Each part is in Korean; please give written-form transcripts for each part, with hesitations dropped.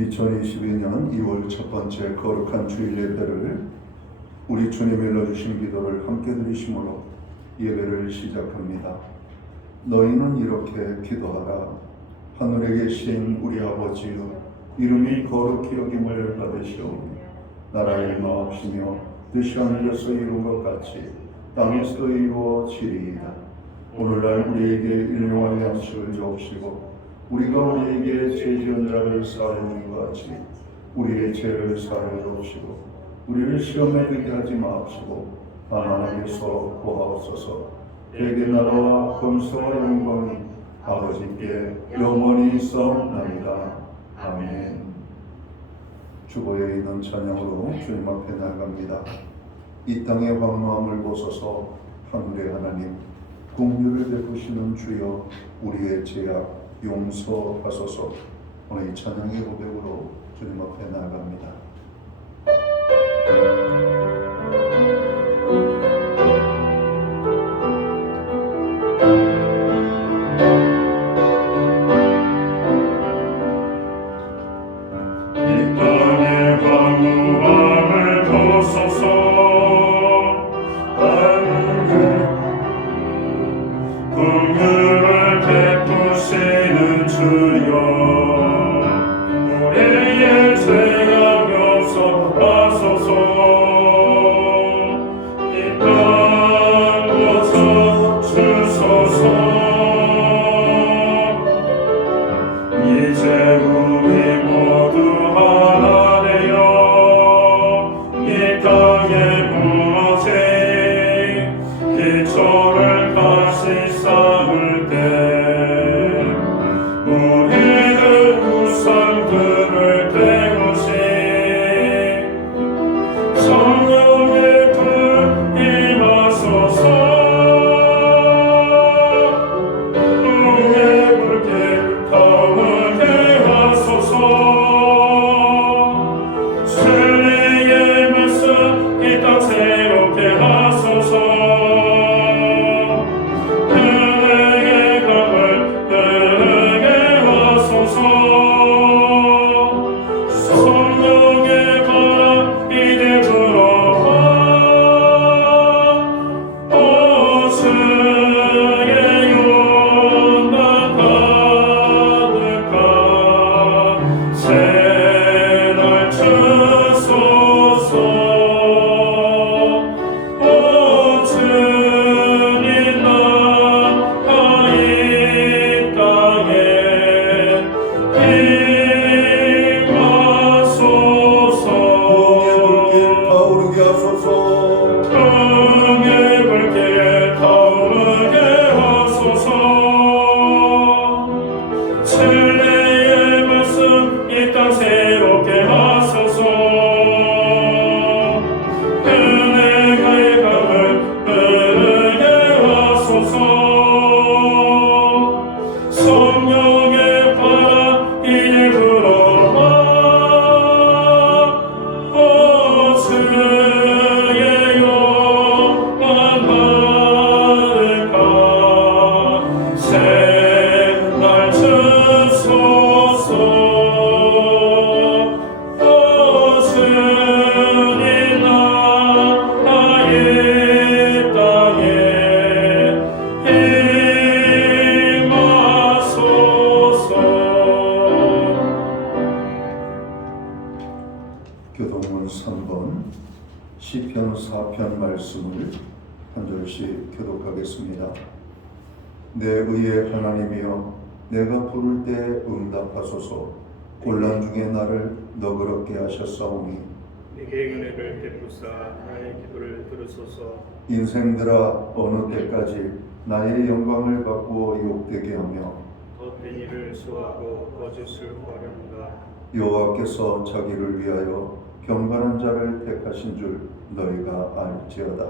2022년 2월 첫 번째 거룩한 주일 예배를 우리 주님이 일러주신 기도를 함께 드리심으로 예배를 시작합니다. 너희는 이렇게 기도하라. 하늘에 계신 우리 아버지여, 이름이 거룩히 여김을 받으시오니 나라의 마옵시며 뜻이 하늘에서 이룬 것 같이 땅에서 이루어지리이다. 오늘날 우리에게 일용할 양식을 주옵시고 우리가 우리에게 죄 지은 자를 사하는 것 같이 우리의 죄를 사하여 주옵시고 우리를 시험에 들게 하지 마옵시고 다만 악에서 구하옵소서. 대개 나라와 권세와 영광이 아버지께 영원히 있사옵나이다. 아멘. 주보에 있는 찬양으로 주님 앞에 나아갑니다. 이 땅의 황무함을 보소서. 하늘의 하나님, 긍휼을 베푸시는 주여, 우리의 죄악 용서하소서. 오늘 이 찬양의 고백으로 주님 앞에 나아갑니다. 이 땅의 황무함을 보소서. 하늘에 긍휼을 베푸시는 주여, 우리의 죄악 용서하소서. 이 땅 고쳐주소서. 이제 우리 모두 하나 되어 이 땅의 무너진 기초를 다시 쌓을 때 우리는 우상들을 태우신 성령의 불 임하소서. 응의 불길 타오르게 하소서. 진리의 말씀 이 땅 새롭게 하소서. 은혜의 강을 흐르게 하소서. 성령의 바람 이제 불어와. 오 주의 영광 가득한 새날 주소서. 오 주님 나라 이 땅에 임하소서. 응의 불길 타오르게 하소서. 응의 불길 타오르게 하소서. 진리의 말씀 이 땅 새롭게 하소서. 은혜의 강을 흐르게 하소서. 성령의 바람 이제 불어와. 오 주의 영광 가득한 새날 주소서. 오 주님 나라 이 땅에 임하소서. 교동문 3번 시편 4편 말씀을 한 절씩 교독하겠습니다. 내 의의 하나님이여, 내가 부를 때 응답하소서. 곤란 중에 나를 너그럽게 하셨사오니 내게 은혜를 베푸사 나의 기도를 들으소서. 인생들아, 어느 때까지 나의 영광을 바꾸어 욕되게 하며 헛된 일을 수하고 거짓을 구하려는가. 여호와께서 자기를 위하여 경건한 자를 택하신 줄 너희가 알지어다.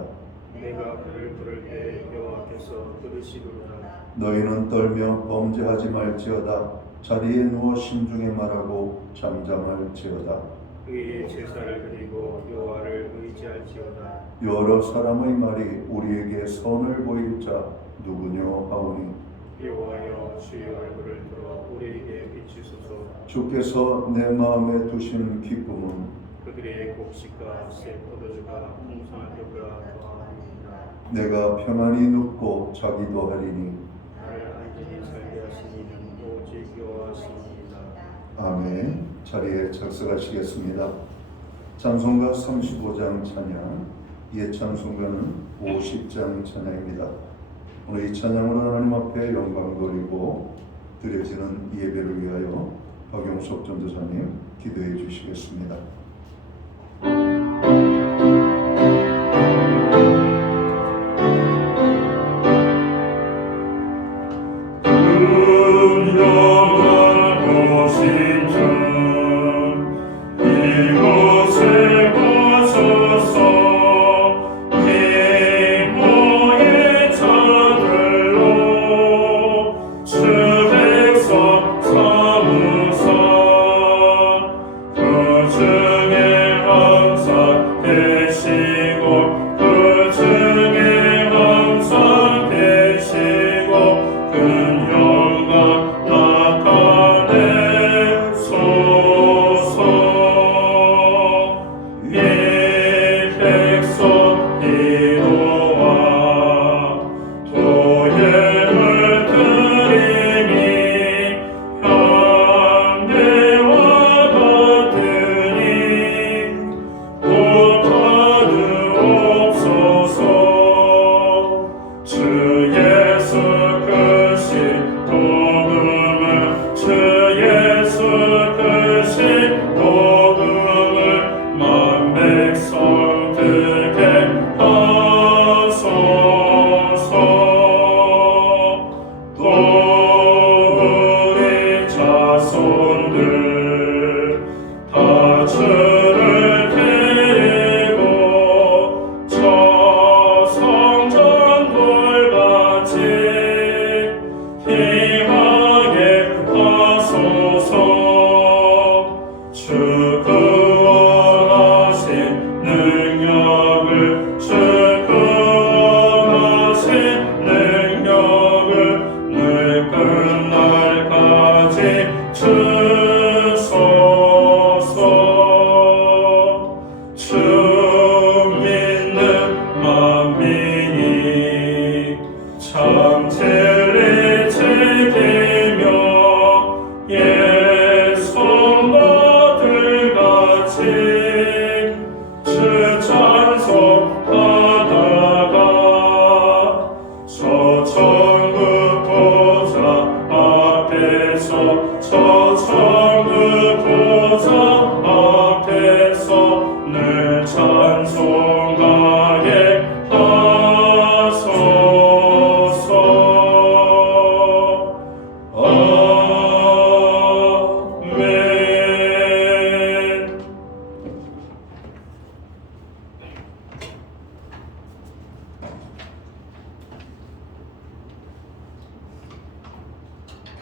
내가 그를 부를 때 여호와께서 들으시리로다. 너희는 떨며 범죄하지 말지어다. 자리에 누워 심중에 말하고 잠잠할지어다. 의의 제사를 드리고 여호와를 의지할지어다. 여러 사람의 말이 우리에게 선을 보일 자 누구뇨 하오니 여호와여 주의 얼굴을 들어 우리에게 비추소서. 주께서 내 마음에 두신 기쁨은 그들의 곡식과 새 포도주가 풍성할 때보다 더하리이다. 내가 편안히 눕고 자기도 하리니. 나를 안전히 살게 하신 이는 오직 여호와시니이다. 아멘. 자리에 적석하시겠습니다. 찬송가 35장 찬양, 옛 찬송가는 50장 찬양입니다. 오늘 이 찬양으로 하나님 앞에 영광 돌리고 드려지는 예배를 위하여 박용석 전도사님 기도해 주시겠습니다.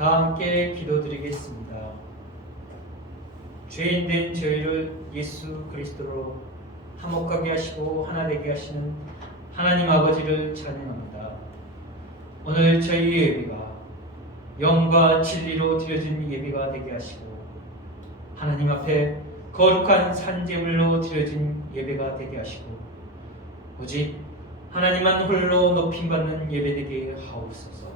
다 함께 기도드리겠습니다. 죄인된 저희를 예수 그리스도로 화목하게 하시고 하나 되게 하시는 하나님 아버지를 찬양합니다. 오늘 저희 예배가 영과 진리로 드려진 예배가 되게 하시고 하나님 앞에 거룩한 산제물로 드려진 예배가 되게 하시고 오직 하나님만 홀로 높임받는 예배 되게 하옵소서.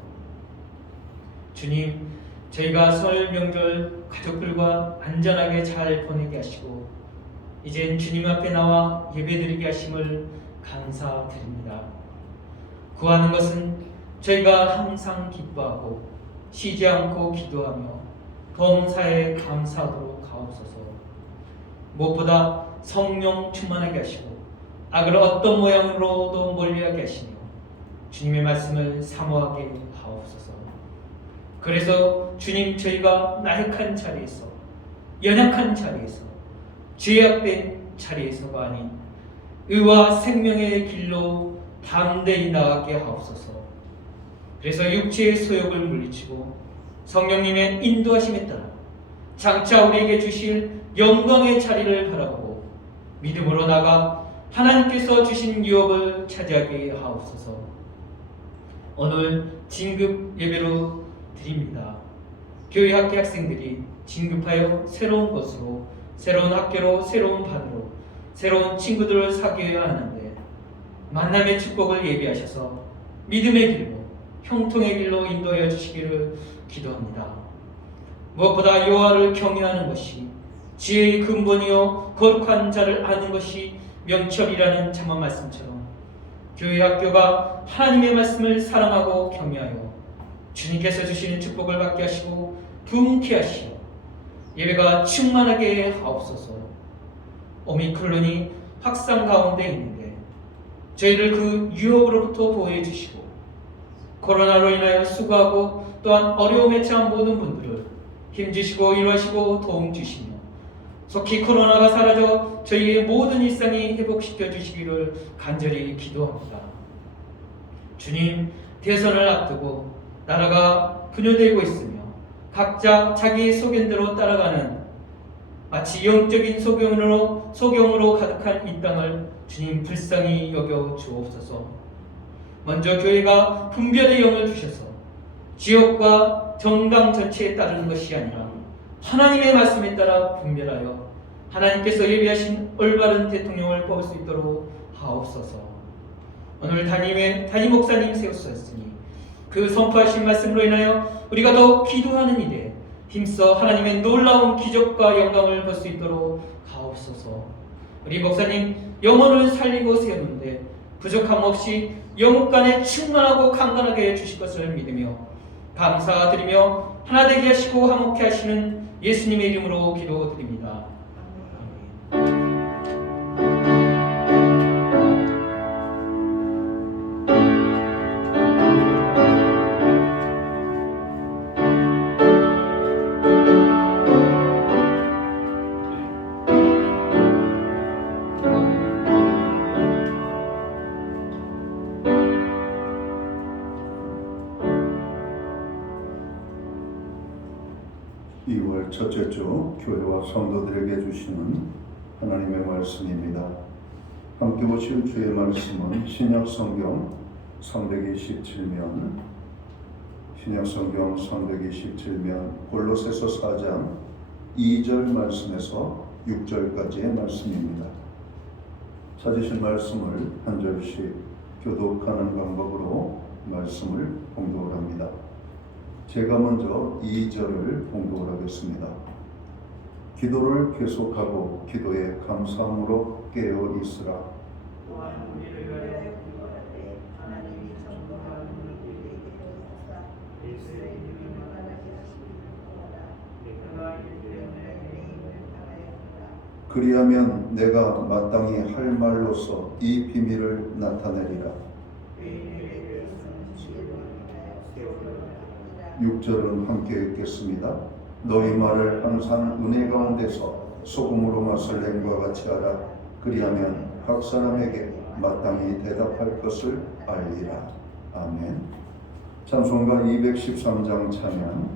주님, 저희가 설 명절 가족들과 안전하게 잘 보내게 하시고 이젠 주님 앞에 나와 예배드리게 하심을 감사드립니다. 구하는 것은 저희가 항상 기뻐하고 쉬지 않고 기도하며 범사에 감사하도록 하옵소서. 무엇보다 성령 충만하게 하시고 악을 어떤 모양으로도 멀리하게 하시며 주님의 말씀을 사모하게 하옵소서. 그래서 주님, 저희가 나약한 자리에서, 연약한 자리에서, 죄악된 자리에서가 아닌 의와 생명의 길로 담대히 나아가게 하옵소서. 그래서 육체의 소욕을 물리치고 성령님의 인도하심에 따라 장차 우리에게 주실 영광의 자리를 바라보고 믿음으로 나가 하나님께서 주신 유업을 차지하게 하옵소서. 오늘 진급 예배로 드립니다. 교회 학교 학생들이 진급하여 새로운 곳으로, 새로운 학교로, 새로운 반으로, 새로운 친구들을 사귀어야 하는데 만남의 축복을 예비하셔서 믿음의 길로, 형통의 길로 인도하여 주시기를 기도합니다. 무엇보다 여호와를 경외하는 것이 지혜의 근본이요 거룩한 자를 아는 것이 명철이라는 참한 말씀처럼 교회 학교가 하나님의 말씀을 사랑하고 경외하여 주님께서 주시는 축복을 받게 하시고 부흥케 하시어 예배가 충만하게 하옵소서. 오미크론이 확산 가운데 있는데 저희를 그 유혹으로부터 보호해 주시고 코로나로 인하여 수고하고 또한 어려움에 처한 모든 분들을 힘주시고 위로하시고 도움 주시며 속히 코로나가 사라져 저희의 모든 일상이 회복시켜 주시기를 간절히 기도합니다. 주님, 대선을 앞두고 나라가 분열되고 있으며 각자 자기의 소견대로 따라가는 마치 영적인 소경으로 가득한 이 땅을 주님 불쌍히 여겨 주옵소서. 먼저 교회가 분별의 영을 주셔서 지역과 정당 전체에 따르는 것이 아니라 하나님의 말씀에 따라 분별하여 하나님께서 예비하신 올바른 대통령을 뽑을 수 있도록 하옵소서. 오늘 담임 목사님 세우셨으니 그 선포하신 말씀으로 인하여 우리가 더욱 기도하는 일에 힘써 하나님의 놀라운 기적과 영광을 볼 수 있도록 하옵소서. 우리 목사님 영혼을 살리고 세우는데 부족함 없이 영육간에 충만하고 강건하게 해주실 것을 믿으며 감사드리며 하나 되게 하시고 화목케 하시는 예수님의 이름으로 기도드립니다. 첫째 주 교회와 성도들에게 주시는 하나님의 말씀입니다. 함께 보실 주의 말씀은 신약성경 327면 신약성경 327면 골로새서 4장 2절 말씀에서 6절까지의 말씀입니다. 찾으신 말씀을 한 절씩 교독하는 방법으로 말씀을 봉독을 합니다. 제가 먼저 2절을 봉독을 하겠습니다. 기도를 계속하고 기도에 감사함으로 깨어 있으라. 그리하면 내가 마땅히 할 말로서 이 비밀을 나타내리라. 6절은 함께 읽겠습니다. 너희 말을 항상 은혜 가운데서 소금으로 맛을 낸과 같이 하라. 그리하면 각 사람에게 마땅히 대답할 것을 알리라. 아멘. 찬송가 213장 찬양.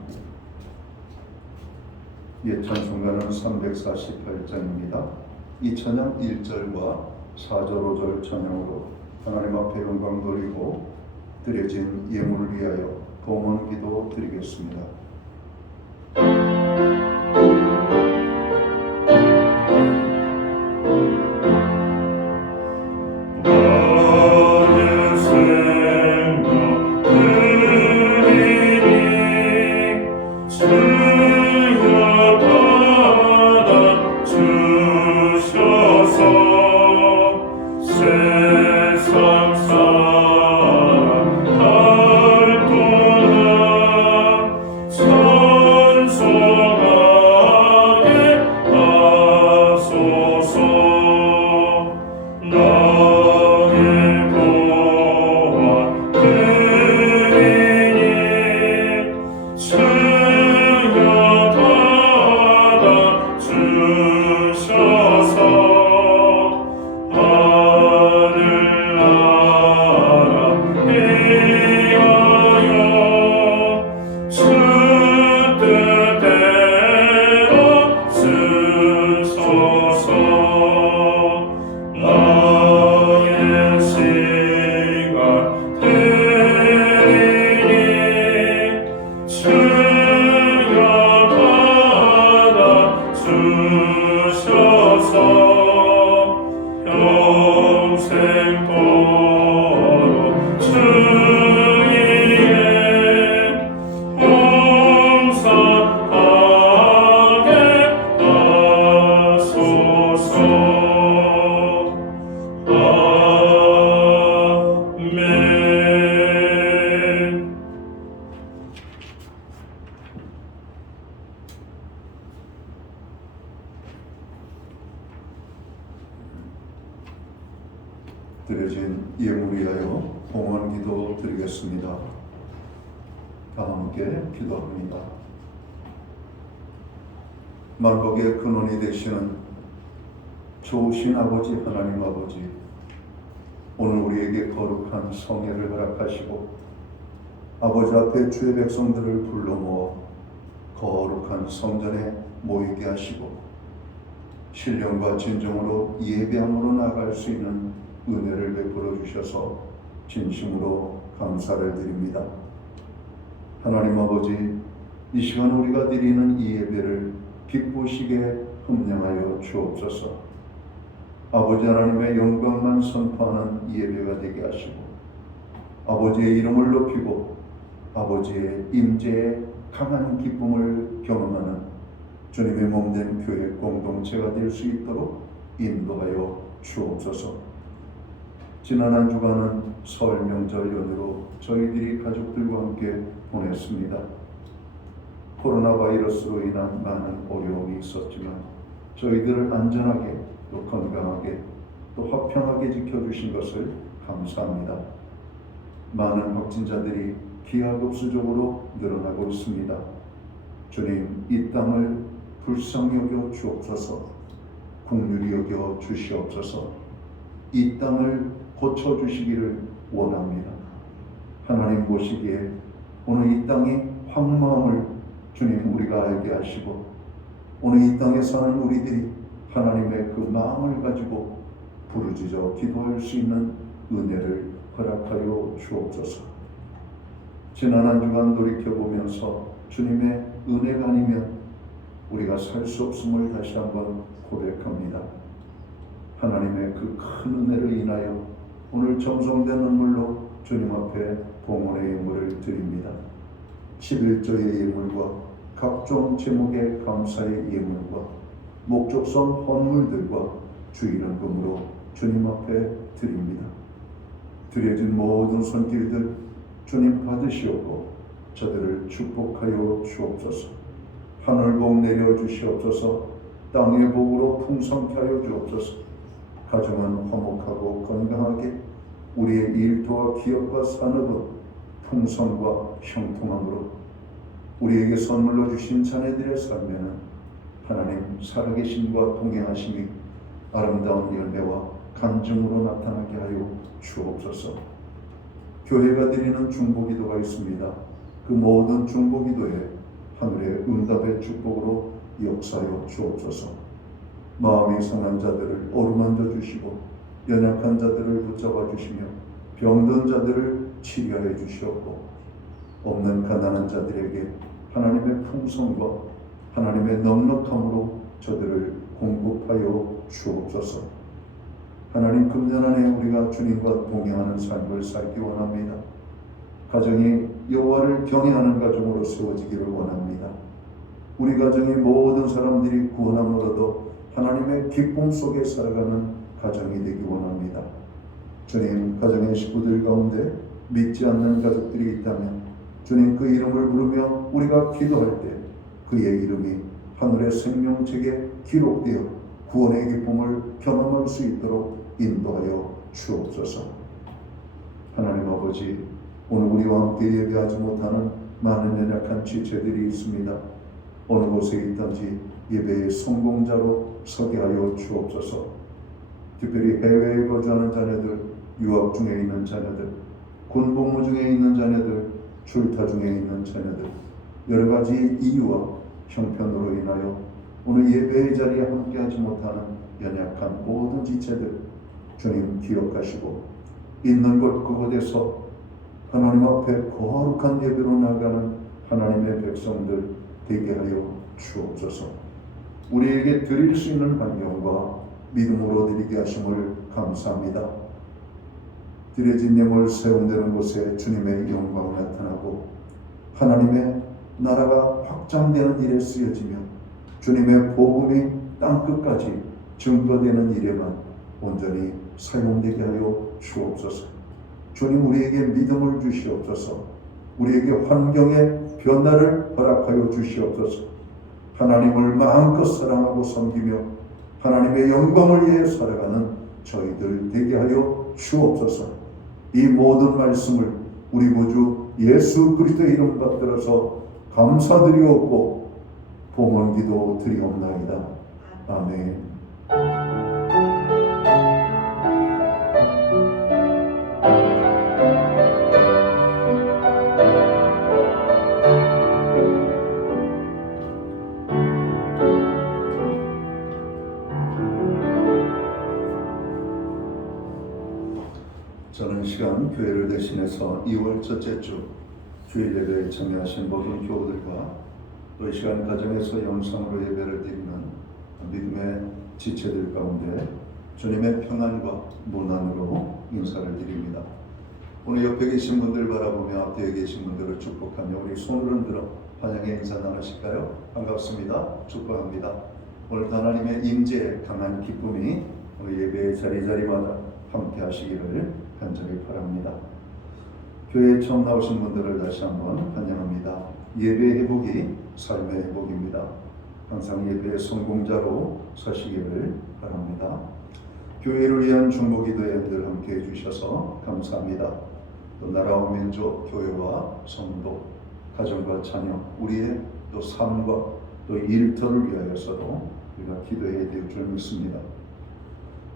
옛 찬송가는 348장입니다. 이 찬양 1절과 4절 5절 찬양으로 하나님 앞에 영광 돌리고 드려진 예물을 위하여 봉헌 기도 드리겠습니다. 나의 생각 드리니 주여 받아 주셔서 세상 사람 할 동안 찬송하 드려진 예물 위하여 봉헌 기도 드리겠습니다. 다 함께 기도합니다. 만복의 근원이 되시는 좋으신 아버지 하나님 아버지, 오늘 우리에게 거룩한 성회를 허락하시고 아버지 앞에 주의 백성들을 불러 모아 거룩한 성전에 모이게 하시고 신령과 진정으로 예배함으로 나아갈 수 있는 은혜를 베풀어 주셔서 진심으로 감사를 드립니다. 하나님 아버지, 이 시간 우리가 드리는 이 예배를 기쁘시게 흠령하여 주옵소서. 아버지 하나님의 영광만 선포하는 이 예배가 되게 하시고 아버지의 이름을 높이고 아버지의 임재에 강한 기쁨을 경험하는 주님의 몸된 교회 공동체가 될 수 있도록 인도하여 주옵소서. 지난 한 주간은 설 명절 연휴로 저희들이 가족들과 함께 보냈습니다. 코로나 바이러스로 인한 많은 어려움이 있었지만 저희들을 안전하게 또 건강하게 또 화평하게 지켜주신 것을 감사합니다. 많은 확진자들이 기하급수적으로 늘어나고 있습니다. 주님, 이 땅을 불쌍히 여겨 주옵소서. 긍휼히 여겨 주시옵소서. 이 땅을 고쳐주시기를 원합니다. 하나님 보시기에 오늘 이 땅의 황망함을 주님 우리가 알게 하시고 오늘 이 땅에 사는 우리들이 하나님의 그 마음을 가지고 부르짖어 기도할 수 있는 은혜를 허락하여 주옵소서. 지난 한 주간 돌이켜보면서 주님의 은혜가 아니면 우리가 살 수 없음을 다시 한번 고백합니다. 하나님의 그 큰 은혜를 인하여 오늘 정성된 눈물로 주님 앞에 봉헌의 예물을 드립니다. 11조의 예물과 각종 제목의 감사의 예물과 목적성 헌물들과 주일헌금으로 주님 앞에 드립니다. 드려진 모든 손길들 주님 받으시옵고 저들을 축복하여 주옵소서. 하늘복 내려 주시옵소서. 땅의 복으로 풍성케 하여 주옵소서. 가정은 화목하고 건강하게 우리의 일터와 기업과 산업은 풍성과 형통함으로 우리에게 선물로 주신 자녀들의 삶에는 하나님 살아계심과 동행하심이 아름다운 열매와 간증으로 나타나게 하여 주옵소서. 교회가 드리는 중보기도가 있습니다. 그 모든 중보기도에 하늘의 응답의 축복으로 역사하여 주옵소서. 마음이 상한 자들을 어루만져 주시고 연약한 자들을 붙잡아 주시며 병든 자들을 치료하여 주시옵고 없는 가난한 자들에게 하나님의 풍성과 하나님의 넉넉함으로 저들을 공급하여 주옵소서. 하나님, 금년 한 해 우리가 주님과 동행하는 삶을 살기 원합니다. 가정이 여호와를 경외하는 가정으로 세워지기를 원합니다. 우리 가정의 모든 사람들이 구원함을 얻어 하나님의 기쁨 속에 살아가는 가정이 되기 원합니다. 주님, 가정의 식구들 가운데 믿지 않는 가족들이 있다면 주님 그 이름을 부르며 우리가 기도할 때 그의 이름이 하늘의 생명책에 기록되어 구원의 기쁨을 경험할 수 있도록 인도하여 주옵소서. 하나님 아버지, 오늘 우리와 함께 예배하지 못하는 많은 연약한 지체들이 있습니다. 어느 곳에 있든지 예배의 성공자로 서게 하여 주옵소서. 특별히 해외에 거주하는 자녀들, 유학 중에 있는 자녀들, 군복무 중에 있는 자녀들, 출타 중에 있는 자녀들, 여러 가지 이유와 형편으로 인하여 오늘 예배의 자리에 함께하지 못하는 연약한 모든 지체들 주님 기억하시고 있는 곳 그곳에서 하나님 앞에 거룩한 예배로 나가는 하나님의 백성들 되게 하여 주옵소서. 우리에게 드릴 수 있는 환경과 믿음으로 드리게 하심을 감사합니다. 드려진 예물 세운되는 곳에 주님의 영광이 나타나고 하나님의 나라가 확장되는 일에 쓰여지며 주님의 복음이 땅끝까지 증거되는 일에만 온전히 사용되게 하여 주옵소서. 주님, 우리에게 믿음을 주시옵소서. 우리에게 환경의 변화를 허락하여 주시옵소서. 하나님을 마음껏 사랑하고 섬기며 하나님의 영광을 위해 살아가는 저희들 되게 하여 주옵소서. 이 모든 말씀을 우리 구주 예수 그리스도의 이름 받들어서 감사드리옵고 봉헌 기도 드리옵나이다. 아멘. 저는 시간 교회를 대신해서 2월 첫째 주 주일 예배에 참여하신 모든 교우들과 또 이 시간 가정에서 영상으로 예배를 드리는 믿음의 지체들 가운데 주님의 평안과 문안으로 인사를 드립니다. 오늘 옆에 계신 분들 바라보며 앞뒤에 계신 분들을 축복하며 우리 손을 흔들어 환영의 인사 나누실까요? 반갑습니다. 축복합니다. 오늘 하나님의 임재의 강한 기쁨이 우리 예배의 자리자리마다 함께 하시기를 간절히 바랍니다. 교회에 처음 나오신 분들을 다시 한번 환영합니다. 예배의 회복이 삶의 회복입니다. 항상 예배의 성공자로 사시기를 바랍니다. 교회를 위한 중보기도에 늘 함께 해주셔서 감사합니다. 또 나라와 민족, 교회와 성도, 가정과 자녀, 우리의 또 삶과 또 일터를 위하여서도 우리가 기도해야 될 줄 믿습니다.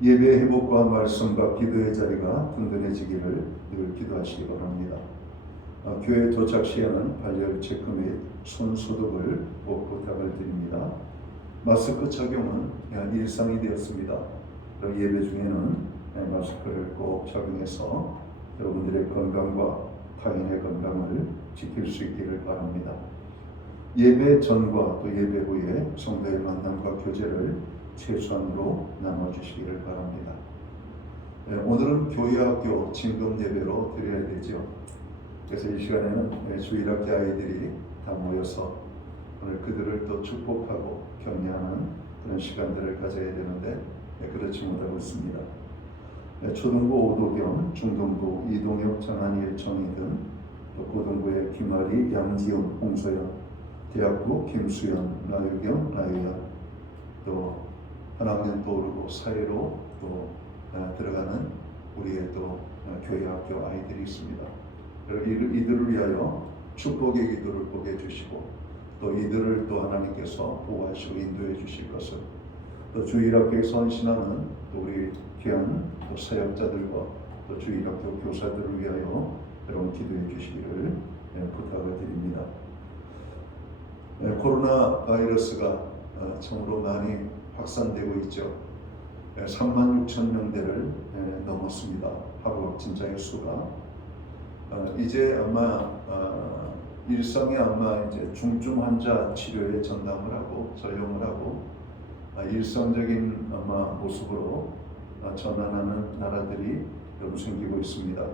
예배의 회복과 말씀과 기도의 자리가 든든해지기를 늘 기도하시기 바랍니다. 교회 도착 시에는 발열 체크 및 손 소독을 꼭 부탁을 드립니다. 마스크 착용은 일상이 되었습니다. 예배 중에는 마스크를 꼭 착용해서 여러분들의 건강과 타인의 건강을 지킬 수 있기를 바랍니다. 예배 전과 또 예배 후에 성도의 만남과 교제를 최소한으로 나눠주시기를 바랍니다. 오늘은 교회학교 진금 예배로 드려야 되죠. 그래서 이 시간에는 주일학교 아이들이 다 모여서 오늘 그들을 또 축복하고 격려하는 그런 시간들을 가져야 되는데 그렇지 못하고 있습니다. 초등부 오도경, 중등부 이동혁, 장한일, 정희든, 또 고등부의 김아리, 양지훈, 홍소연, 대학부 김수연, 나유경, 나유연, 또 한 학년 떠오르고 사회로 또 들어가는 우리의 또 교회학교 아이들이 있습니다. 이들을 위하여 축복의 기도를 보게 해주시고 또 이들을 또 하나님께서 보호하시고 인도해 주실 것을 또 주일학교에 선신하는 또 우리 귀한 또 사역자들과 또 주일학교 교사들을 위하여 여러분 기도해 주시기를 부탁을 드립니다. 코로나 바이러스가 참으로 많이 확산되고 있죠. 36,000명대를 넘었습니다. 하루 확진자의 수가 이제 아마 일상에 아마 이제 중증 환자 치료에 전담을 하고 전용을 하고 일상적인 아마 모습으로 전환하는 나라들이 여러 생기고 있습니다.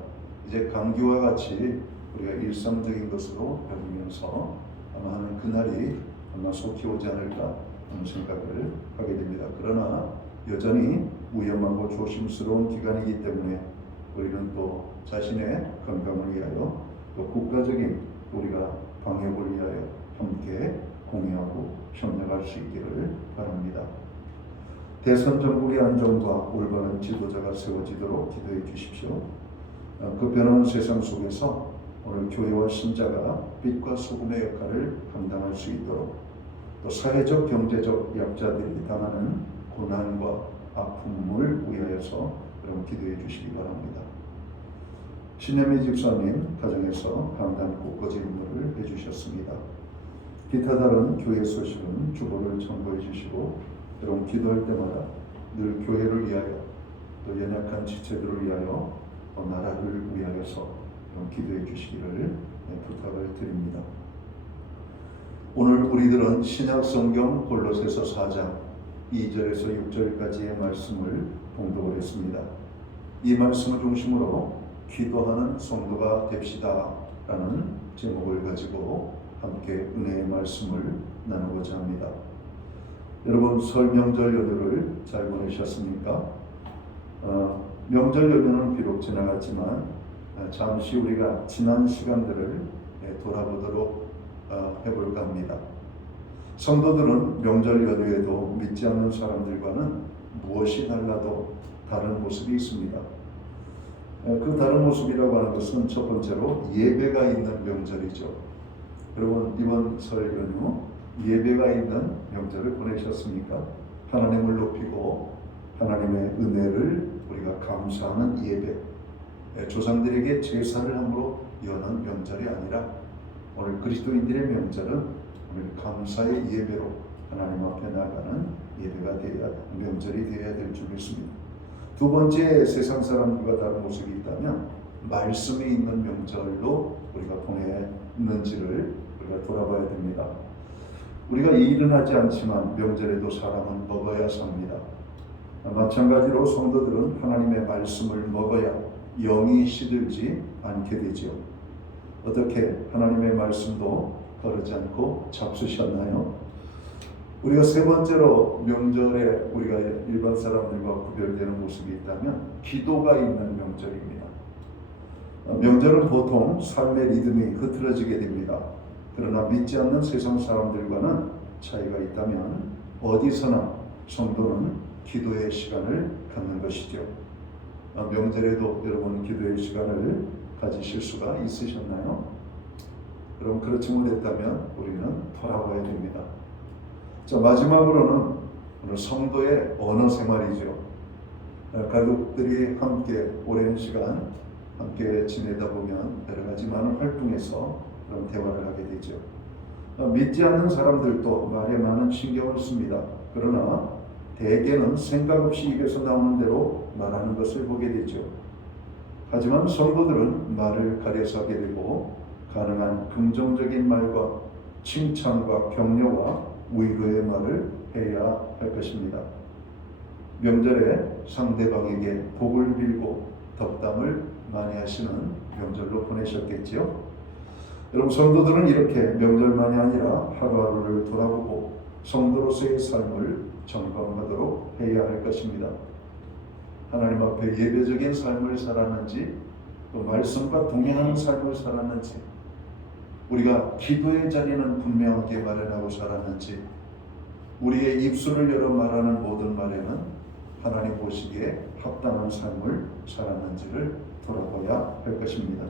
이제 감기와 같이 우리가 일상적인 것으로 배우면서 아마 하는 그날이 아마 속히 오지 않을까 하는 생각을 하게 됩니다. 그러나 여전히 위험하고 조심스러운 기간이기 때문에 우리는 또 자신의 건강을 위하여 또 국가적인 우리가 방역을 위하여 함께 공유하고 협력할 수 있기를 바랍니다. 대선 정국의 안정과 올바른 지도자가 세워지도록 기도해 주십시오. 급변하는 세상 속에서 오늘 교회와 신자가 빛과 소금의 역할을 감당할 수 있도록 또 사회적 경제적 약자들이 당하는 고난과 아픔을 위하여서 여러분 기도해 주시기 바랍니다. 신혜미 집사님 가정에서 강단 꽃꽂이 임무를 해주셨습니다. 기타 다른 교회 소식은 주보를 첨부해 주시고 여러분 기도할 때마다 늘 교회를 위하여 또 연약한 지체들을 위하여 또 나라를 위하여서 여러분 기도해 주시기를 부탁을 드립니다. 오늘 우리들은 신약 성경 골로새서 4장 2절에서 6절까지의 말씀을 봉독을 했습니다. 이 말씀을 중심으로 기도하는 성도가 됩시다 라는 제목을 가지고 함께 은혜의 말씀을 나누고자 합니다. 여러분 설 명절 연휴를 잘 보내셨습니까? 명절 연휴는 비록 지나갔지만 잠시 우리가 지난 시간들을 돌아보도록 해볼까 합니다. 성도들은 명절 연휴에도 믿지 않는 사람들과는 무엇이 달라도 다른 모습이 있습니다. 그 다른 모습이라고 하는 것은 첫 번째로 예배가 있는 명절이죠. 여러분 이번 설 연휴 예배가 있는 명절을 보내셨습니까? 하나님을 높이고 하나님의 은혜를 우리가 감사하는 예배, 조상들에게 제사를 함으로 여는 명절이 아니라 오늘 그리스도인들의 명절은 오늘 감사의 예배로 하나님 앞에 나가는 예배가 되어야, 명절이 되어야 될 줄 믿습니다. 두 번째, 세상 사람들과 다른 모습이 있다면 말씀이 있는 명절로 우리가 보내는지를 우리가 돌아봐야 됩니다. 우리가 일은 하지 않지만 명절에도 사람은 먹어야 삽니다. 마찬가지로 성도들은 하나님의 말씀을 먹어야 영이 시들지 않게 되지요. 어떻게 하나님의 말씀도 거르지 않고 잡수셨나요? 우리가 세 번째로 명절에 우리가 일반 사람들과 구별되는 모습이 있다면 기도가 있는 명절입니다. 명절은 보통 삶의 리듬이 흐트러지게 됩니다. 그러나 믿지 않는 세상 사람들과는 차이가 있다면 어디서나 성도는 기도의 시간을 갖는 것이죠. 명절에도 여러분 기도의 시간을 가지실 수가 있으셨나요? 여러분 그렇지 못했다면 우리는 돌아봐야 됩니다. 자, 마지막으로는 오늘 성도의 언어 생활이죠. 가족들이 함께 오랜 시간 함께 지내다 보면 여러 가지 많은 활동에서 그런 대화를 하게 되죠. 믿지 않는 사람들도 말에 많은 신경을 씁니다. 그러나 대개는 생각 없이 입에서 나오는 대로 말하는 것을 보게 되죠. 하지만 성도들은 말을 가려서 하게 되고 가능한 긍정적인 말과 칭찬과 격려와 위로의 말을 해야 할 것입니다. 명절에 상대방에게 복을 빌고 덕담을 많이 하시는 명절로 보내셨겠지요. 여러분 성도들은 이렇게 명절만이 아니라 하루하루를 돌아보고 성도로서의 삶을 점검하도록 해야 할 것입니다. 하나님 앞에 예배적인 삶을 살았는지 또 말씀과 동행하는 삶을 살았는지 우리가 기도의 자리는 분명하게 마련하고 살았는지 우리의 입술을 열어 말하는 모든 말에는 하나님 보시기에 합당한 삶을 살았는지를 돌아봐야 할 것입니다.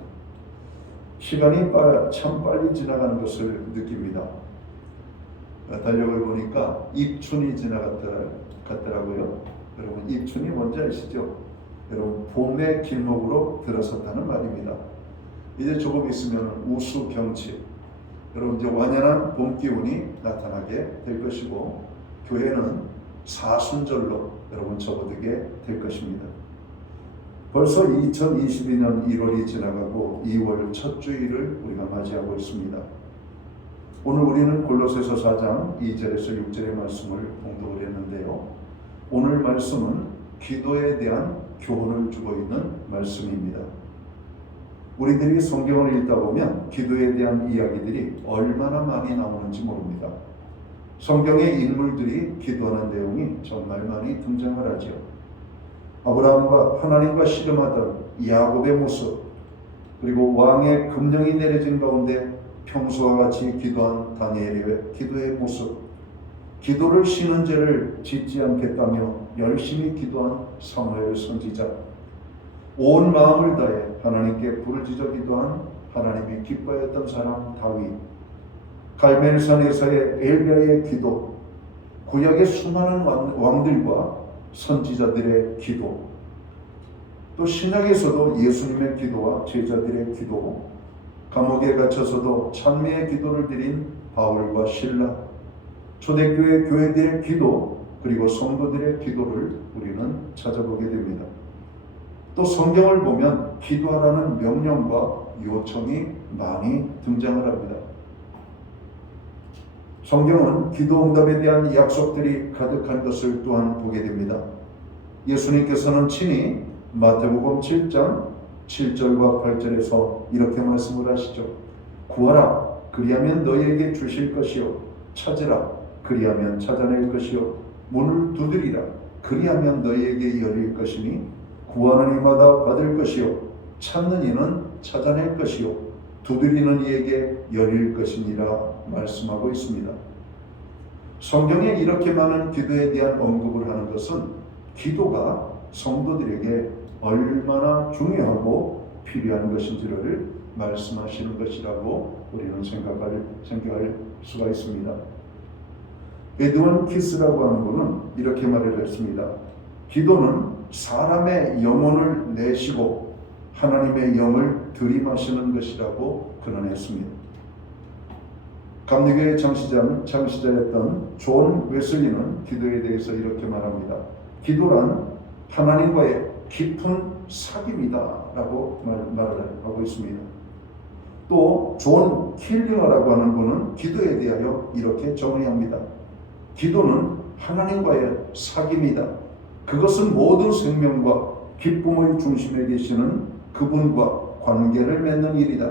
시간이 참 빨리 지나가는 것을 느낍니다. 달력을 보니까 입춘이 지나갔더라고요. 여러분 입춘이 뭔지 아시죠? 여러분 봄의 길목으로 들어섰다는 말입니다. 이제 조금 있으면 우수경치, 여러분 이제 완연한 봄 기운이 나타나게 될 것이고 교회는 사순절로 여러분 접어들게 될 것입니다. 벌써 2022년 1월이 지나가고 2월 첫 주일을 우리가 맞이하고 있습니다. 오늘 우리는 골로새서 4장 2절에서 6절의 말씀을 공독을 했는데요. 오늘 말씀은 기도에 대한 교훈을 주고 있는 말씀입니다. 우리들이 성경을 읽다 보면 기도에 대한 이야기들이 얼마나 많이 나오는지 모릅니다. 성경의 인물들이 기도하는 내용이 정말 많이 등장을 하죠. 아브라함과 하나님과 씨름하던 야곱의 모습, 그리고 왕의 금령이 내려진 가운데 평소와 같이 기도한 다니엘의 기도의 모습, 기도를 쉬는 죄를 짓지 않겠다며 열심히 기도한 사무엘 선지자, 온 마음을 다해 하나님께 부르짖어 기도한 하나님이 기뻐했던 사람 다윗, 갈멜산에서의 엘리야의 기도, 구약의 수많은 왕들과 선지자들의 기도, 또 신약에서도 예수님의 기도와 제자들의 기도, 감옥에 갇혀서도 찬미의 기도를 드린 바울과 실라, 초대교회 교회들의 기도, 그리고 성도들의 기도를 우리는 찾아보게 됩니다. 또 성경을 보면 기도하라는 명령과 요청이 많이 등장을 합니다. 성경은 기도 응답에 대한 약속들이 가득한 것을 또한 보게 됩니다. 예수님께서는 친히 마태복음 7장 7절과 8절에서 이렇게 말씀을 하시죠. 구하라, 그리하면 너희에게 주실 것이요, 찾으라, 그리하면 찾아낼 것이요, 문을 두드리라, 그리하면 너희에게 열릴 것이니 구하는 이마다 받을 것이요, 찾는 이는 찾아낼 것이요, 두드리는 이에게 열릴 것이니라 말씀하고 있습니다. 성경에 이렇게 많은 기도에 대한 언급을 하는 것은 기도가 성도들에게 얼마나 중요하고 필요한 것인지를 말씀하시는 것이라고 우리는 생각할 수가 있습니다. 에드원 키스라고 하는 분은 이렇게 말을 했습니다. 기도는 사람의 영혼을 내쉬고 하나님의 영을 들이마시는 것이라고 근언했습니다. 감리교의 창시자였던 존 웨슬리는 기도에 대해서 이렇게 말합니다. 기도란 하나님과의 깊은 사귐이다 라고 말을 하고 있습니다. 또 존 킬링어라고 하는 분은 기도에 대하여 이렇게 정의합니다. 기도는 하나님과의 사귐이다. 그것은 모든 생명과 기쁨의 중심에 계시는 그분과 관계를 맺는 일이다.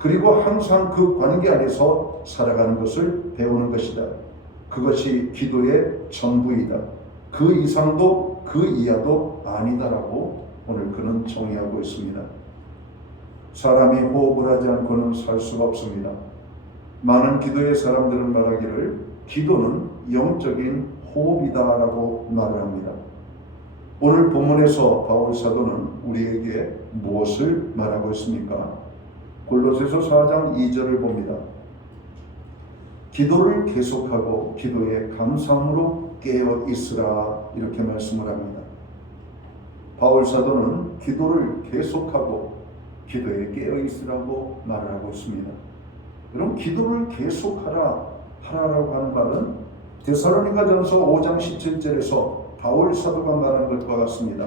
그리고 항상 그 관계 안에서 살아가는 것을 배우는 것이다. 그것이 기도의 전부이다. 그 이상도 그 이하도 아니다라고 오늘 그는 정의하고 있습니다. 사람이 호흡을 하지 않고는 살 수가 없습니다. 많은 기도의 사람들은 말하기를 기도는 영적인 호흡이다라고 말을 합니다. 오늘 본문에서 바울 사도는 우리에게 무엇을 말하고 있습니까? 골로새서 4장 2절을 봅니다. 기도를 계속하고 기도에 감사함으로 깨어 있으라 이렇게 말씀을 합니다. 바울 사도는 기도를 계속하고 기도에 깨어 있으라고 말을 하고 있습니다. 여러분 기도를 계속하라고 하는 말은 데살로니가전서 5장 17절에서 바울 사도가 말한 것과 같습니다.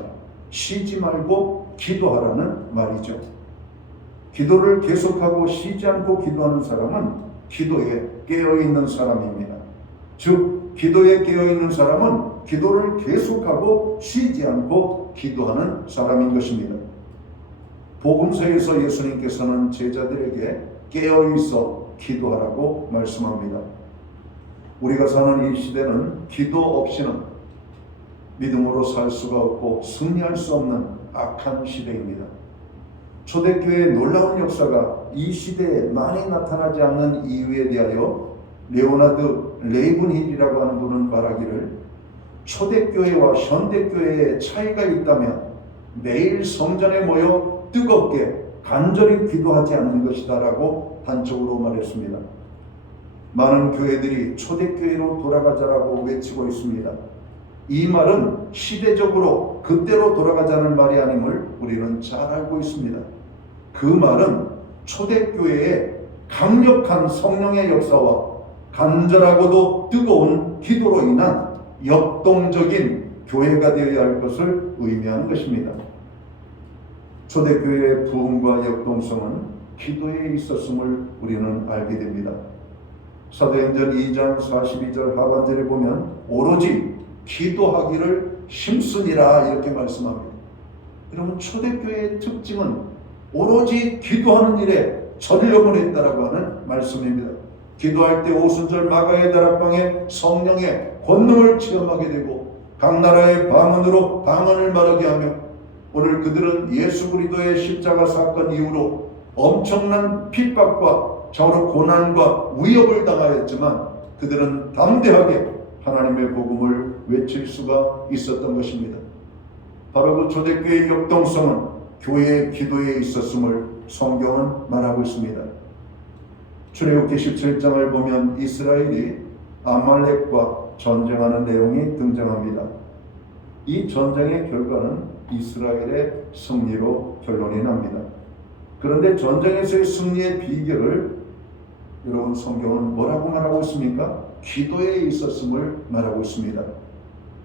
쉬지 말고 기도하라는 말이죠. 기도를 계속하고 쉬지 않고 기도하는 사람은 기도에 깨어있는 사람입니다. 즉 기도에 깨어있는 사람은 기도를 계속하고 쉬지 않고 기도하는 사람인 것입니다. 복음서에서 예수님께서는 제자들에게 깨어있어 기도하라고 말씀합니다. 우리가 사는 이 시대는 기도 없이는 믿음으로 살 수가 없고 승리할 수 없는 악한 시대입니다. 초대교회의 놀라운 역사가 이 시대에 많이 나타나지 않는 이유에 대하여 레오나드 레이븐힐이라고 하는 분은 말하기를 초대교회와 현대교회의 차이가 있다면 매일 성전에 모여 뜨겁게 간절히 기도하지 않는 것이다 라고 단적으로 말했습니다. 많은 교회들이 초대교회로 돌아가자라고 외치고 있습니다. 이 말은 시대적으로 그때로 돌아가자는 말이 아님을 우리는 잘 알고 있습니다. 그 말은 초대교회의 강력한 성령의 역사와 간절하고도 뜨거운 기도로 인한 역동적인 교회가 되어야 할 것을 의미하는 것입니다. 초대교회의 부흥과 역동성은 기도에 있었음을 우리는 알게 됩니다. 사도행전 2장 42절 하반절에 보면 오로지 기도하기를 힘쓰니라 이렇게 말씀합니다. 여러분 초대교회의 특징은 오로지 기도하는 일에 전력을 했다라고 하는 말씀입니다. 기도할 때 오순절 마가의 다락방에 성령의 권능을 체험하게 되고 각 나라의 방언으로 방언을 말하게 하며 오늘 그들은 예수 그리스도의 십자가 사건 이후로 엄청난 핍박과 저로 고난과 위협을 당하였지만 그들은 담대하게 하나님의 복음을 외칠 수가 있었던 것입니다. 바로 그 초대교회의 역동성은 교회의 기도에 있었음을 성경은 말하고 있습니다. 출애굽기 17장을 보면 이스라엘이 아말렉과 전쟁하는 내용이 등장합니다. 이 전쟁의 결과는 이스라엘의 승리로 결론이 납니다. 그런데 전쟁에서의 승리의 비결을 여러분 성경은 뭐라고 말하고 있습니까? 기도에 있었음을 말하고 있습니다.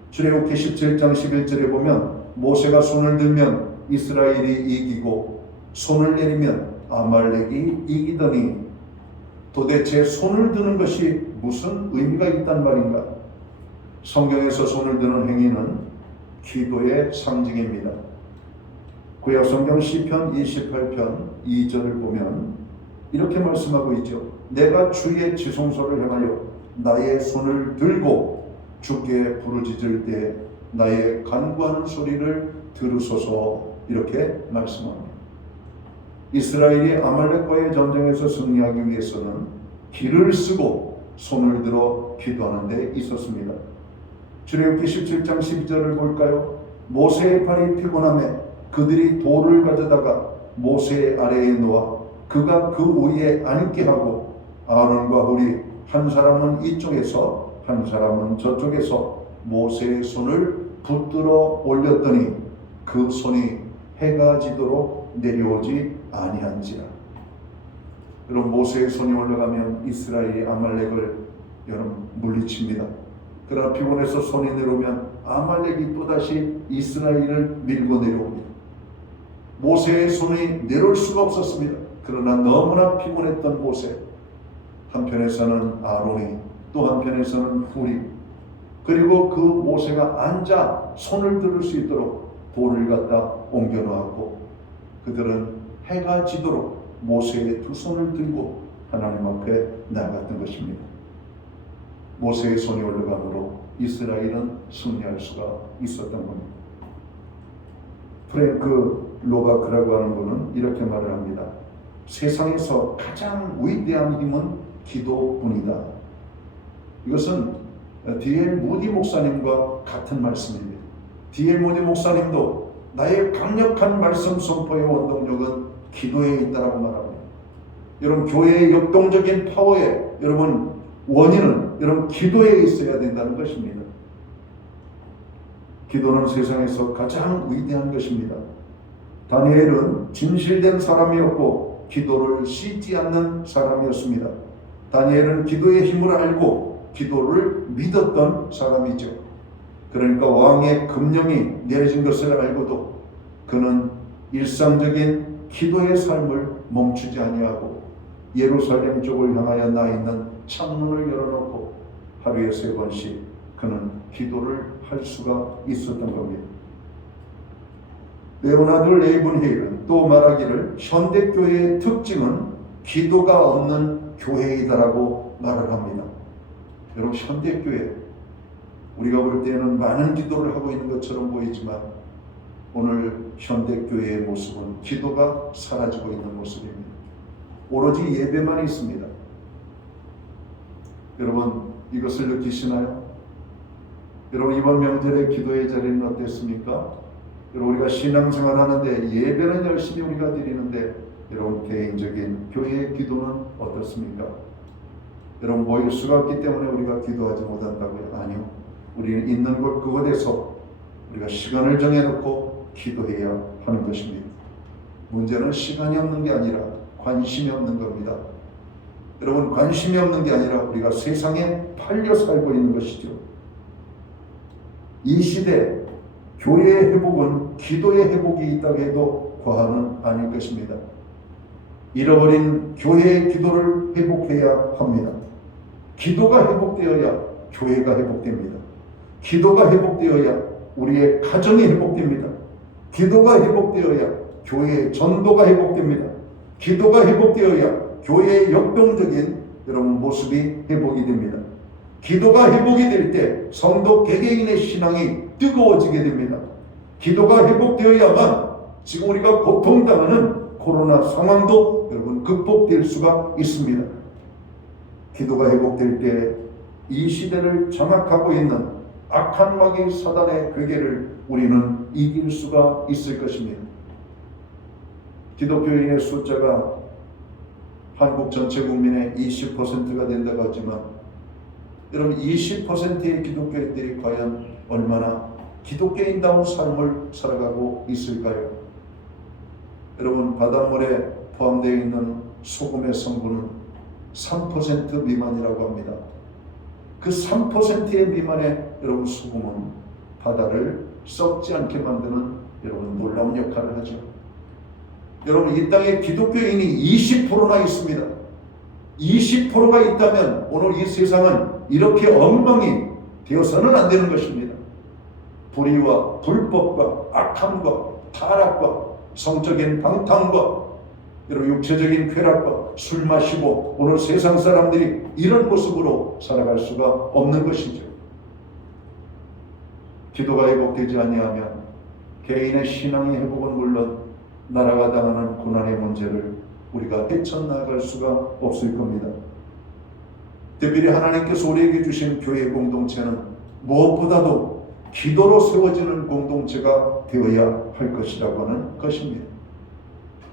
출애굽기 17장 11절에 보면 모세가 손을 들면 이스라엘이 이기고 손을 내리면 아말렉이 이기더니 도대체 손을 드는 것이 무슨 의미가 있단 말인가? 성경에서 손을 드는 행위는 기도의 상징입니다. 구약성경 시편 28편 2절을 보면 이렇게 말씀하고 있죠. 내가 주의 지성소를 향하여 나의 손을 들고 주께 부르짖을 때 나의 간구하는 소리를 들으소서 이렇게 말씀합니다. 이스라엘이 아말렉과의 전쟁에서 승리하기 위해서는 길을 쓰고 손을 들어 기도하는 데 있었습니다. 출애굽기 17장 12절을 볼까요? 모세의 팔이 피곤하며 그들이 돌을 가져다가 모세 아래에 놓아 그가 그 위에 앉게 하고 아론과 훌이 한 사람은 이쪽에서 한 사람은 저쪽에서 모세의 손을 붙들어 올렸더니 그 손이 해가 지도록 내려오지 아니한지라. 여러분, 모세의 손이 올라가면 이스라엘이 아말렉을 여러분 물리칩니다. 그러나 피곤해서 손이 내려오면 아말렉이 또다시 이스라엘을 밀고 내려옵니다. 모세의 손이 내려올 수가 없었습니다. 그러나 너무나 피곤했던 모세, 한편에서는 아론이, 또 한편에서는 훌이, 그리고 그 모세가 앉아 손을 들을 수 있도록 돌을 갖다 옮겨 놓았고, 그들은 해가 지도록 모세의 두 손을 들고 하나님 앞에 나아갔던 것입니다. 모세의 손이 올라감으로 이스라엘은 승리할 수가 있었던 겁니다. 프랭크 로바크라고 하는 분은 이렇게 말을 합니다. 세상에서 가장 위대한 힘은 기도뿐이다. 이것은 D.L. 무디 목사님과 같은 말씀입니다. D.L. 무디 목사님도 나의 강력한 말씀 선포의 원동력은 기도에 있다라고 말합니다. 여러분, 교회의 역동적인 파워에 여러분 원인은 여러분 기도에 있어야 된다는 것입니다. 기도는 세상에서 가장 위대한 것입니다. 다니엘은 진실된 사람이었고 기도를 씻지 않는 사람이었습니다. 다니엘은 기도의 힘을 알고 기도를 믿었던 사람이죠. 그러니까 왕의 금령이 내려진 것을 알고도 그는 일상적인 기도의 삶을 멈추지 아니하고 예루살렘 쪽을 향하여 나 있는 창문을 열어놓고 하루에 3번씩 그는 기도를 할 수가 있었던 겁니다. 레오나드 레이븐헤일은 또 말하기를 현대교회의 특징은 기도가 없는 교회이다라고 말을 합니다. 여러분, 현대교회 우리가 볼 때는 많은 기도를 하고 있는 것처럼 보이지만 오늘 현대교회의 모습은 기도가 사라지고 있는 모습입니다. 오로지 예배만 있습니다. 여러분, 이것을 느끼시나요? 여러분, 이번 명절의 기도의 자리는 어땠습니까? 여러분, 우리가 신앙생활 하는데 예배는 열심히 우리가 드리는데 여러분, 개인적인 교회의 기도는 어떻습니까? 여러분, 모일 수가 없기 때문에 우리가 기도하지 못한다고요? 아니요. 우리는 있는 곳 그곳에서 우리가 시간을 정해놓고 기도해야 하는 것입니다. 문제는 시간이 없는 게 아니라 관심이 없는 겁니다. 여러분, 관심이 없는 게 아니라 우리가 세상에 팔려 살고 있는 것이죠. 이 시대 교회의 회복은 기도의 회복이 있다고 해도 과언은 아닐 것입니다. 잃어버린 교회의 기도를 회복해야 합니다. 기도가 회복되어야 교회가 회복됩니다. 기도가 회복되어야 우리의 가정이 회복됩니다. 기도가 회복되어야 교회의 전도가 회복됩니다. 기도가 회복되어야 교회의 역동적인 여러분 모습이 회복이 됩니다. 기도가 회복이 될 때 성도 개개인의 신앙이 뜨거워지게 됩니다. 기도가 회복되어야만 지금 우리가 고통당하는 코로나 상황도 여러분 극복될 수가 있습니다. 기도가 회복될 때 이 시대를 장악하고 있는 악한 마귀 사단의 괴계를 우리는 이길 수가 있을 것입니다. 기독교인의 숫자가 한국 전체 국민의 20%가 된다고 하지만 여러분, 20%의 기독교인들이 과연 얼마나 기독교인다운 삶을 살아가고 있을까요? 여러분, 바닷물에 포함되어 있는 소금의 성분은 3% 미만이라고 합니다. 그 3%의 미만의 여러분 소금은 바다를 썩지 않게 만드는 여러분 놀라운 역할을 하죠. 여러분, 이 땅에 기독교인이 20%나 있습니다. 20%가 있다면 오늘 이 세상은 이렇게 엉망이 되어서는 안 되는 것입니다. 불의와 불법과 악함과 타락과 성적인 방탕과 여러분 육체적인 쾌락과 술 마시고 오늘 세상 사람들이 이런 모습으로 살아갈 수가 없는 것이죠. 기도가 회복되지 아니하면 개인의 신앙의 회복은 물론 나라가 당하는 고난의 문제를 우리가 헤쳐나갈 수가 없을 겁니다. 특별히 하나님께서 우리에게 주신 교회 공동체는 무엇보다도 기도로 세워지는 공동체가 되어야 할 것이라고 하는 것입니다.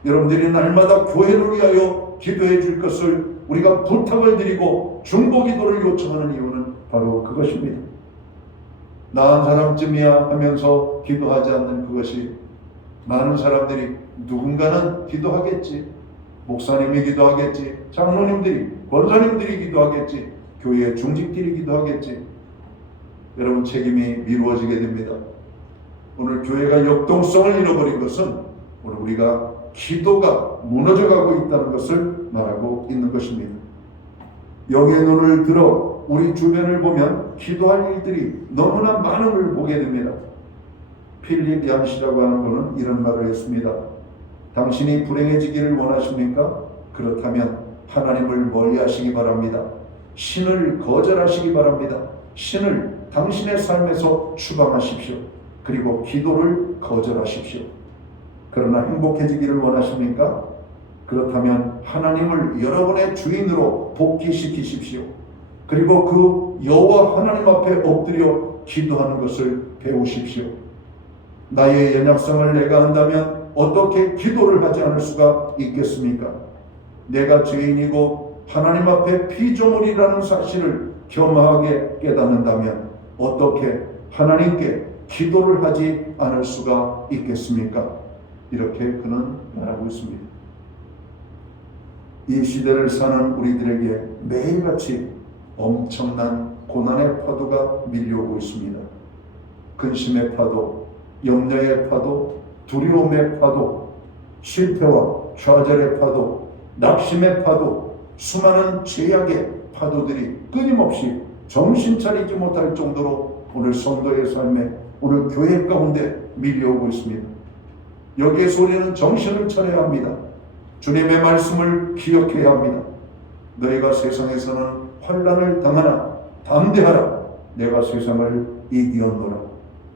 여러분들이 날마다 교회를 위하여 기도해 줄 것을 우리가 부탁을 드리고 중보기도를 요청하는 이유는 바로 그것입니다. 나 한 사람쯤이야 하면서 기도하지 않는 그것이, 많은 사람들이 누군가는 기도하겠지, 목사님이 기도하겠지, 장로님들이, 권사님들이 기도하겠지, 교회의 중직들이 기도하겠지. 여러분, 책임이 미루어지게 됩니다. 오늘 교회가 역동성을 잃어버린 것은 오늘 우리가 기도가 무너져가고 있다는 것을 말하고 있는 것입니다. 여기에 눈을 들어 우리 주변을 보면 기도할 일들이 너무나 많음을 보게 됩니다. 필립 얀시라고 하는 분은 이런 말을 했습니다. 당신이 불행해지기를 원하십니까? 그렇다면 하나님을 멀리하시기 바랍니다. 신을 거절하시기 바랍니다. 신을 당신의 삶에서 추방하십시오. 그리고 기도를 거절하십시오. 그러나 행복해지기를 원하십니까? 그렇다면 하나님을 여러분의 주인으로 복귀시키십시오. 그리고 그 여호와 하나님 앞에 엎드려 기도하는 것을 배우십시오. 나의 연약성을 내가 안다면 어떻게 기도를 하지 않을 수가 있겠습니까? 내가 죄인이고 하나님 앞에 피조물이라는 사실을 겸허하게 깨닫는다면 어떻게 하나님께 기도를 하지 않을 수가 있겠습니까? 이렇게 그는 말하고 있습니다. 이 시대를 사는 우리들에게 매일같이 엄청난 고난의 파도가 밀려오고 있습니다. 근심의 파도, 염려의 파도, 두려움의 파도, 실패와 좌절의 파도, 낙심의 파도, 수많은 죄악의 파도들이 끊임없이 정신 차리지 못할 정도로 오늘 성도의 삶에, 오늘 교회 가운데 밀려오고 있습니다. 여기에서 우리는 정신을 차려야 합니다. 주님의 말씀을 기억해야 합니다. 너희가 세상에서는 환난을 당하나 담대하라. 내가 세상을 이기었노라.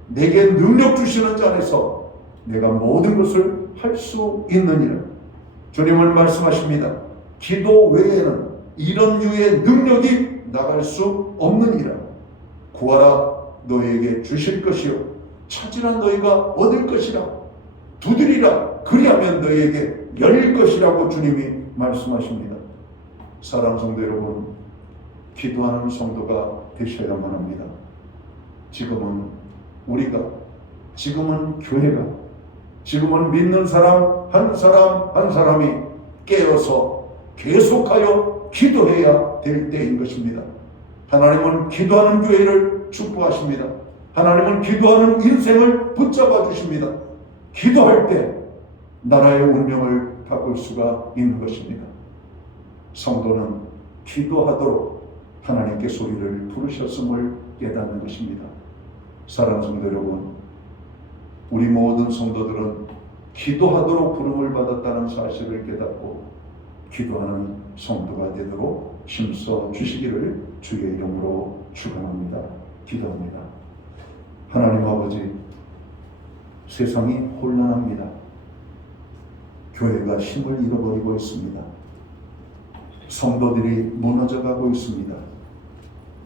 내게 능력 주시는 자 안에서 내가 모든 것을 할 수 있느니라. 주님은 말씀하십니다. 기도 외에는 이런 유의 능력이 나갈 수 없느니라. 구하라, 너희에게 주실 것이요 찾으라, 너희가 얻을 것이라. 두드리라, 그리하면 너희에게 열릴 것이라고 주님이 말씀하십니다. 사랑하는 성도 여러분, 기도하는 성도가 되셔야만 합니다. 지금은 우리가, 지금은 교회가, 지금은 믿는 사람 한 사람이 깨어서 계속하여 기도해야 될 때인 것입니다. 하나님은 기도하는 교회를 축복하십니다. 하나님은 기도하는 인생을 붙잡아 주십니다. 기도할 때 나라의 운명을 바꿀 수가 있는 것입니다. 성도는 기도하도록 하나님께 소리를 부르셨음을 깨닫는 것입니다. 사랑하는 성도 여러분, 우리 모든 성도들은 기도하도록 부름을 받았다는 사실을 깨닫고 기도하는 성도가 되도록 힘써 주시기를 주의 이름으로 축원합니다. 기도합니다. 하나님 아버지, 세상이 혼란합니다. 교회가 힘을 잃어버리고 있습니다. 성도들이 무너져가고 있습니다.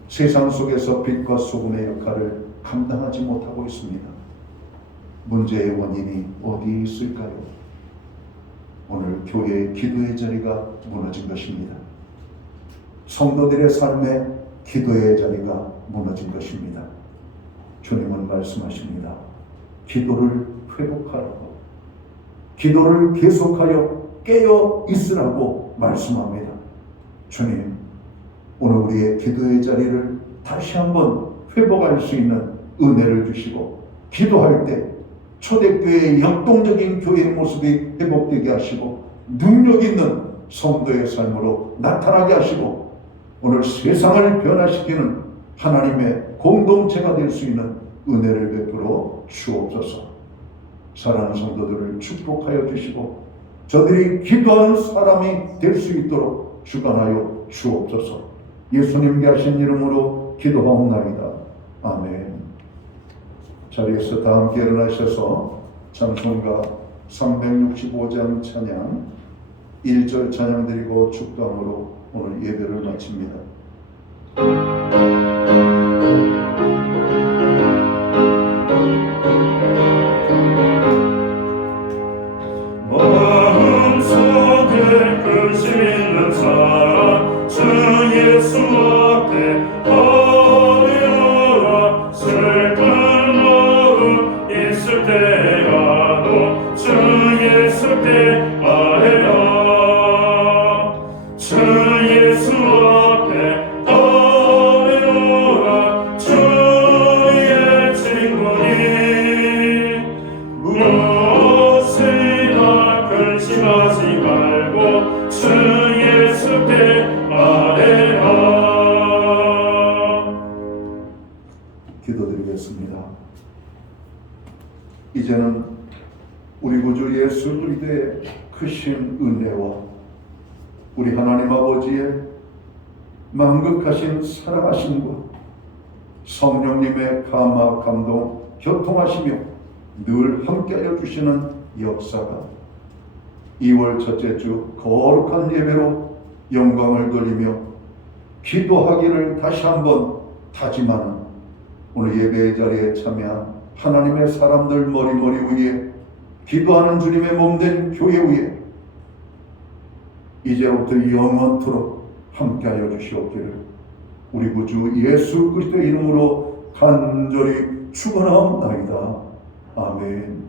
세상 속에서 빛과 소금의 역할을 감당하지 못하고 있습니다. 문제의 원인이 어디 있을까요? 오늘 교회의 기도의 자리가 무너진 것입니다. 성도들의 삶에 기도의 자리가 무너진 것입니다. 주님은 말씀하십니다. 기도를 회복하라고, 기도를 계속하여 깨어 있으라고 말씀합니다. 주님, 오늘 우리의 기도의 자리를 다시 한번 회복할 수 있는 은혜를 주시고, 기도할 때 초대교회의 역동적인 교회의 모습이 회복되게 하시고, 능력 있는 성도의 삶으로 나타나게 하시고, 오늘 세상을 변화시키는 하나님의 공동체가 될 수 있는 은혜를 베풀어 주옵소서. 사랑하는 성도들을 축복하여 주시고, 저들이 기도하는 사람이 될 수 있도록 주관하여 주옵소서. 예수님께 하신 이름으로 기도하옵나이다. 아멘. 자리에서 다 함께 일어나셔서 찬송가 365장 찬양 1절 찬양 드리고 축도함으로 오늘 예배를 마칩니다. 이제는 우리 구주 예수 그리스도의 크신 은혜와 우리 하나님 아버지의 만극하신 사랑하심과 성령님의 감화 감동 교통하시며 늘 함께하여 주시는 역사가 2월 첫째 주 거룩한 예배로 영광을 돌리며 기도하기를 다시 한번 다짐하는 오늘 예배의 자리에 참여한 하나님의 사람들 머리머리 위에 기도하는 주님의 몸된 교회 위에 이제부터 영원토록 함께하여 주시옵기를 우리 구주 예수 그리스도의 이름으로 간절히 축원하옵나이다. 아멘.